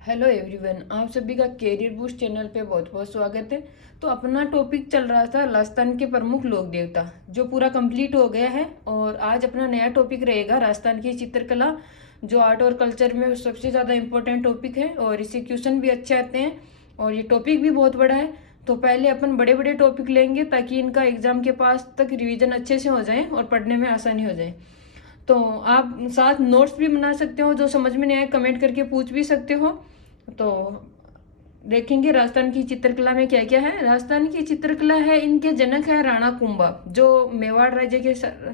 Hello everyone, आप सभी का कैरियर बूस्ट चैनल पे बहुत बहुत स्वागत है। तो अपना टॉपिक चल रहा था राजस्थान के प्रमुख लोक देवता, जो पूरा कंप्लीट हो गया है। और आज अपना नया टॉपिक रहेगा राजस्थान की चित्रकला, जो आर्ट और कल्चर में सबसे ज़्यादा इम्पोर्टेंट टॉपिक है और इससे क्वेश्चन भी अच्छे आते हैं और ये टॉपिक भी बहुत बड़ा है। तो पहले अपन बड़े बड़े टॉपिक लेंगे ताकि इनका एग्जाम के पास तक रिविजन अच्छे से हो जाए और पढ़ने में आसानी हो जाए। तो आप साथ नोट्स भी बना सकते हो, जो समझ में नहीं आए कमेंट करके पूछ भी सकते हो। तो देखेंगे राजस्थान की चित्रकला में क्या क्या है। राजस्थान की चित्रकला है, इनके जनक है राणा कुंभा, जो मेवाड़ राज्य के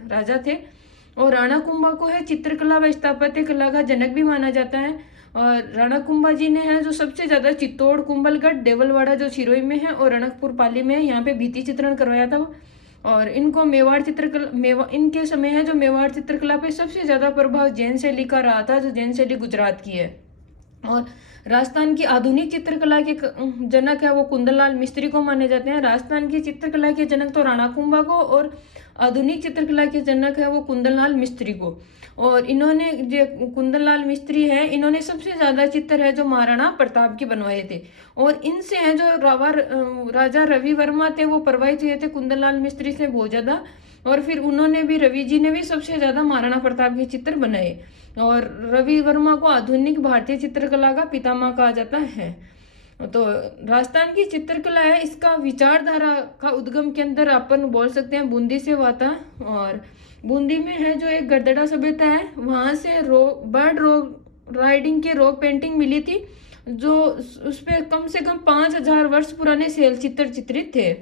राजा थे। और राणा कुंभा को है चित्रकला व स्थापत्य कला का जनक भी माना जाता है। और राणा कुंभा जी ने है जो सबसे ज्यादा चित्तौड़, कुंभलगढ़, देवलवाड़ा जो सिरोही में है और रणकपुर पाली में है, यहाँ पे भित्ति चित्रण करवाया था। और इनको मेवाड़ चित्रकला इनके समय है जो मेवाड़ चित्रकला पे सबसे ज्यादा प्रभाव जैन शैली का रहा था, जो जैन शैली गुजरात की है। और राजस्थान की आधुनिक चित्रकला के जनक है वो कुंदनलाल मिस्त्री को माने जाते हैं। राजस्थान की चित्रकला के जनक तो राणा कुंभा को और आधुनिक चित्रकला के जनक है वो कुंदनलाल मिस्त्री को। और इन्होंने जो कुंदनलाल मिस्त्री है, इन्होंने सबसे ज्यादा चित्र है जो महाराणा प्रताप के बनवाए थे। और इनसे है जो राजा रवि वर्मा थे वो प्रभावित हुए थे कुंदनलाल मिस्त्री से बहुत ज्यादा। और फिर उन्होंने भी, रवि जी ने भी सबसे ज्यादा महाराणा प्रताप के चित्र बनाए। और रवि वर्मा को आधुनिक भारतीय चित्रकला का पितामह कहा जाता है। तो राजस्थान की चित्रकला है, इसका विचारधारा का उद्गम के अंदर अपन बोल सकते हैं बूंदी से हुआ था। और बूंदी में है जो एक गरदड़ा सभ्यता है, वहां से बर्ड रोग राइडिंग के रॉक पेंटिंग मिली थी, जो उसपे कम से कम 5,000 वर्ष पुराने शैल चित्र चित्रित थे।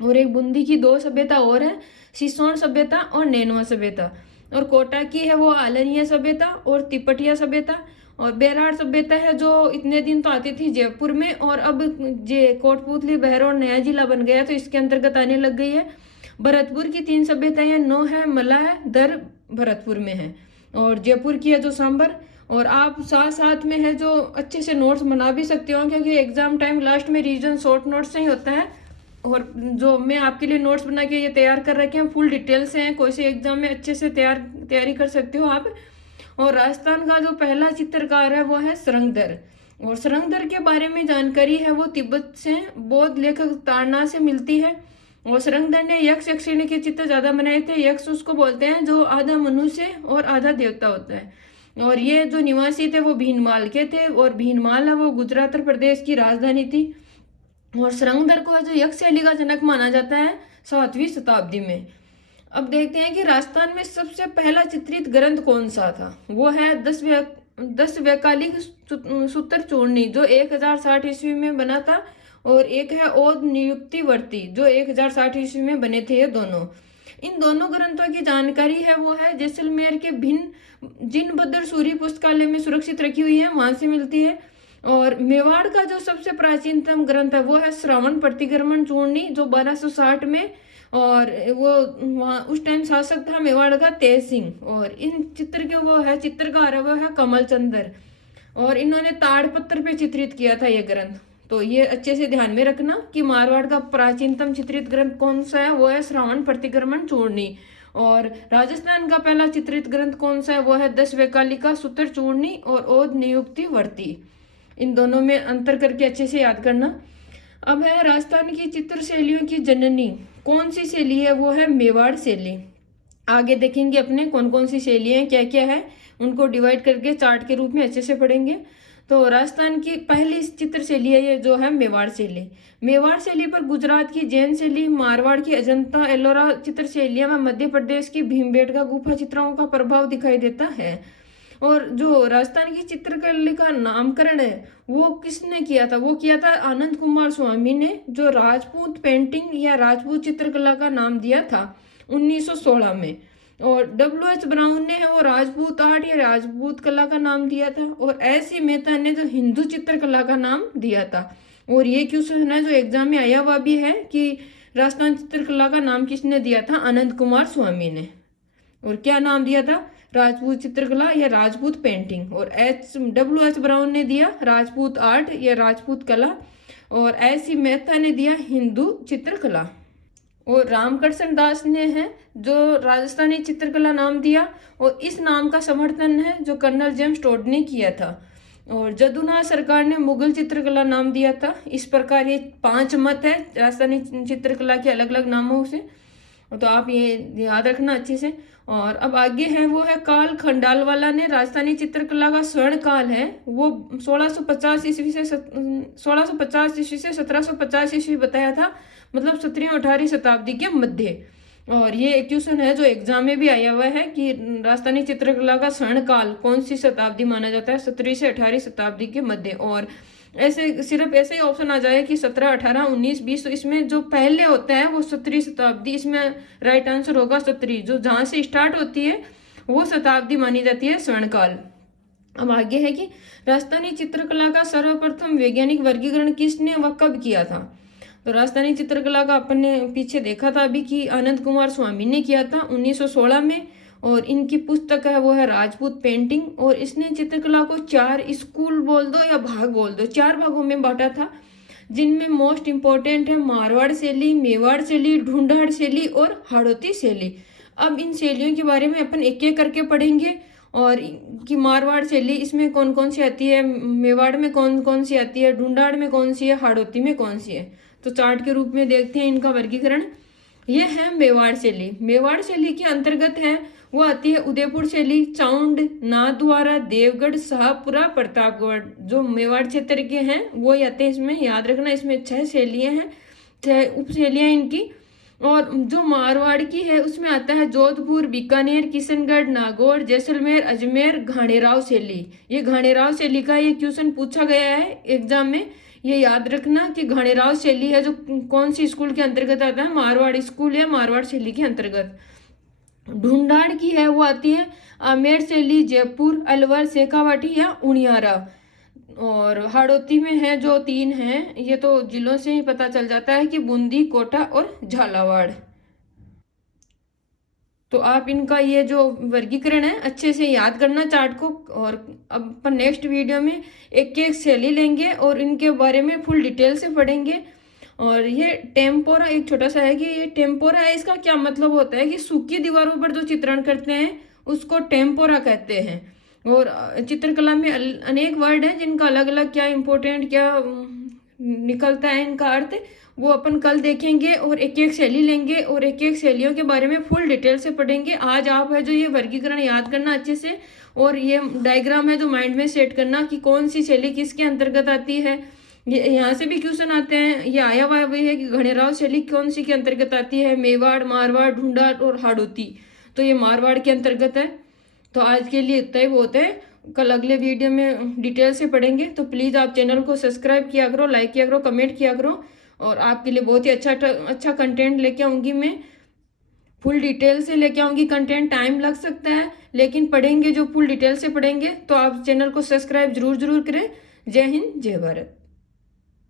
और एक बूंदी की दो सभ्यता और है, सिसोन सभ्यता और नैनवा सभ्यता। और कोटा की है वो आलनिया सभ्यता और तिपटिया सभ्यता। और बेरार सभ्यता है जो इतने दिन तो आती थी जयपुर में, और अब जे कोटपुतली बहरौर नया जिला बन गया तो इसके अंतर्गत आने लग गई है। भरतपुर की 3 सभ्यताएं, नो है, मला है, दर भरतपुर में है। और जयपुर की है जो सांबर। और आप साथ साथ में है जो अच्छे से नोट्स बना भी सकते हो, क्योंकि एग्जाम टाइम लास्ट में रीजन शॉर्ट नोट्स से ही होता है। और जो मैं आपके लिए नोट्स बना के ये तैयार कर रखे हैं, फुल डिटेल से हैं, कोई से एग्जाम में अच्छे से तैयारी कर सकते हो आप। और राजस्थान का जो पहला चित्रकार है वो है सरंगधर। और सरंगधर के बारे में जानकारी है वो तिब्बत से बौद्ध लेखक ताड़ना से मिलती है। और सरंगधर ने यक्ष यक्षिणी के चित्र ज्यादा बनाए थे। यक्ष उसको बोलते हैं जो आधा मनुष्य और आधा देवता होता है। और ये जो निवासी थे वो भीनमाल के थे, और भीनमाल है वो गुजरात प्रदेश की राजधानी थी। और सरंगधर को जो यक्ष शैली का जनक माना जाता है 7वीं शताब्दी में। अब देखते हैं कि राजस्थान में सबसे पहला चित्रित ग्रंथ कौन सा था। वो है 10 वैकालिक सूत्र चूर्णी, जो 1060 ईस्वी में बना था। और एक है ओद नियुक्तिवर्ती, जो 1060 ईस्वी में बने थे। ये दोनों, इन दोनों ग्रंथों की जानकारी है वो है जैसलमेर के भिन्न जिनबद्र सूरी पुस्तकालय में सुरक्षित रखी हुई है, वहां से मिलती है। और मेवाड़ का जो सबसे प्राचीनतम ग्रंथ है वो है श्रावण प्रतिक्रमण चूर्णी, जो 1260 में, और वो वहाँ उस टाइम शासक था मेवाड़ का तेज सिंह। और इन चित्र के वो है चित्रकार है वो है कमल चंद्र। और इन्होंने ताड़पत्र पे चित्रित किया था ये ग्रंथ। तो ये अच्छे से ध्यान में रखना कि मारवाड़ का प्राचीनतम चित्रित ग्रंथ कौन सा है, वो है श्रावण प्रतिक्रमण चूर्णी। और राजस्थान का पहला चित्रित ग्रंथ कौन सा है, वो है 10 वैकालिका सूत्र चूर्णी और ओद नियुक्ति वर्ती। इन दोनों में अंतर करके अच्छे से याद करना। अब है राजस्थान की चित्र शैलियों की जननी कौन सी शैली है, वो है मेवाड़ शैली। आगे देखेंगे अपने कौन कौन सी शैली है, क्या क्या है, उनको डिवाइड करके चार्ट के रूप में अच्छे से पढ़ेंगे। तो राजस्थान की पहली चित्र शैली है ये जो है मेवाड़ शैली। मेवाड़ शैली पर गुजरात की जैन शैली, मारवाड़ की अजंता एलोरा चित्र शैलियां व मध्य प्रदेश की भीमबेटका गुफा चित्रों का प्रभाव दिखाई देता है। और जो राजस्थान की चित्रकला का नामकरण है वो किसने किया था, वो किया था आनंद कुमार स्वामी ने, जो राजपूत पेंटिंग या राजपूत चित्रकला का नाम दिया था 1916 में। और डब्ल्यू.एच. ब्राउन ने है वो राजपूत आर्ट या राजपूत कला का नाम दिया था। और एस.सी. मेहता ने जो हिंदू चित्रकला का नाम दिया था। और ये क्वेश्चन है जो एग्जाम में आया हुआ भी है कि राजस्थान चित्रकला का नाम किसने दिया था, आनंद कुमार स्वामी ने। और क्या नाम दिया था, राजपूत चित्रकला या राजपूत पेंटिंग। और डब्ल्यू.एच. ब्राउन ने दिया राजपूत आर्ट या राजपूत कला। और एस.सी. मेहता ने दिया हिंदू चित्रकला। और रामकृष्ण दास ने है जो राजस्थानी चित्रकला नाम दिया। और इस नाम का समर्थन है जो कर्नल जेम्स टोड ने किया था। और जदुनाथ सरकार ने मुगल चित्रकला नाम दिया था। इस प्रकार ये 5 मत है राजस्थानी चित्रकला के अलग अलग नामों से, तो आप ये याद रखना अच्छे से। और अब आगे है वो है काल। खंडालवाला ने राजस्थानी चित्रकला का स्वर्ण काल है वो 1650 ईस्वी से 1750 ईस्वी बताया था, मतलब 17वीं और 18वीं शताब्दी के मध्य। और ये एक क्वेश्चन है जो एग्जाम में भी आया हुआ है कि राजस्थानी चित्रकला का स्वर्ण काल कौन सी शताब्दी माना जाता है, 17वीं से 18वीं शताब्दी के मध्य। और ऐसे सिर्फ ऐसे ही ऑप्शन आ जाए कि 17, 18, 19, 20, तो इसमें जो पहले होता है वो 17वीं शताब्दी, इसमें राइट आंसर होगा 17वीं। जो जहाँ से स्टार्ट होती है वो शताब्दी मानी जाती है स्वर्णकाल। अब आगे है कि राजस्थानी चित्रकला का सर्वप्रथम वैज्ञानिक वर्गीकरण किसने व कब किया था। तो राजस्थानी चित्रकला का अपन ने पीछे देखा था अभी कि आनंद कुमार स्वामी ने किया था 1916 में, और इनकी पुस्तक है वो है राजपूत पेंटिंग। और इसने चित्रकला को 4 स्कूल बोल दो या भाग बोल दो, 4 भागों में बांटा था, जिनमें मोस्ट इम्पोर्टेंट है मारवाड़ शैली, मेवाड़ शैली, ढूंढाड़ शैली और हाड़ौती शैली। अब इन शैलियों के बारे में अपन एक एक करके पढ़ेंगे, और कि मारवाड़ शैली इसमें कौन कौन सी आती है, मेवाड़ में कौन कौन सी आती है, ढूंढाड़ में कौन सी है, हाड़ौती में कौन सी है। तो चार्ट के रूप में देखते हैं इनका वर्गीकरण। यह है मेवाड़ शैली। मेवाड़ शैली के अंतर्गत है वो आती है उदयपुर शैली, चाउंड, नाथद्वारा, देवगढ़, शाहपुरा, प्रतापगढ़। जो मेवाड़ क्षेत्र के हैं वो आते हैं इसमें, याद रखना। इसमें 6 शैलियाँ हैं, 6 उप शैलियाँ इनकी। और जो मारवाड़ की है उसमें आता है जोधपुर, बीकानेर, किशनगढ़, नागौर, जैसलमेर, अजमेर, घाणेराव शैली। ये घाणेराव शैली का ये क्वेश्चन पूछा गया है एग्जाम में, ये याद रखना कि घाणेराव शैली है जो कौन सी स्कूल के अंतर्गत आता है, मारवाड़ स्कूल या मारवाड़ शैली के अंतर्गत। ढूंढाड़ की है वो आती है आमेर शैली, जयपुर, अलवर, शेखावाटी या उनियारा। और हाड़ौती में है जो 3 हैं, ये तो जिलों से ही पता चल जाता है कि बूंदी, कोटा और झालावाड़। तो आप इनका ये जो वर्गीकरण है अच्छे से याद करना चार्ट को। और अब अपन नेक्स्ट वीडियो में एक एक शैली लेंगे और इनके बारे में फुल डिटेल से पढ़ेंगे। और ये टेम्पोरा एक छोटा सा है कि ये टेम्पोरा है, इसका क्या मतलब होता है कि सूखी दीवारों पर जो चित्रण करते हैं उसको टेम्पोरा कहते हैं। और चित्रकला में अनेक वर्ड हैं जिनका अलग अलग क्या इम्पोर्टेंट क्या निकलता है इनका अर्थ, वो अपन कल देखेंगे। और एक एक शैली लेंगे और एक एक शैलियों के बारे में फुल डिटेल से पढ़ेंगे। आज आप है जो ये वर्गीकरण याद करना अच्छे से, और ये डायग्राम है जो माइंड में सेट करना कि कौन सी शैली किसके अंतर्गत आती है। ये यहाँ से भी क्वेश्चन आते हैं, ये आया हुआ वही है कि घाणेराव शैली कौन सी के अंतर्गत आती है, मेवाड़, मारवाड़, ढूंढाड़ और हाड़ौती। तो ये मारवाड़ के अंतर्गत है। तो आज के लिए इतना ही बहुत है, कल अगले वीडियो में डिटेल से पढ़ेंगे। तो प्लीज़ आप चैनल को सब्सक्राइब किया करो, लाइक किया करो, कमेंट किया करो। और आपके लिए बहुत ही अच्छा कंटेंट लेके आऊँगी मैं, फुल डिटेल से लेके आऊँगी कंटेंट। टाइम लग सकता है लेकिन पढ़ेंगे जो फुल डिटेल से पढ़ेंगे। तो आप चैनल को सब्सक्राइब जरूर करें। जय हिंद, जय भारत।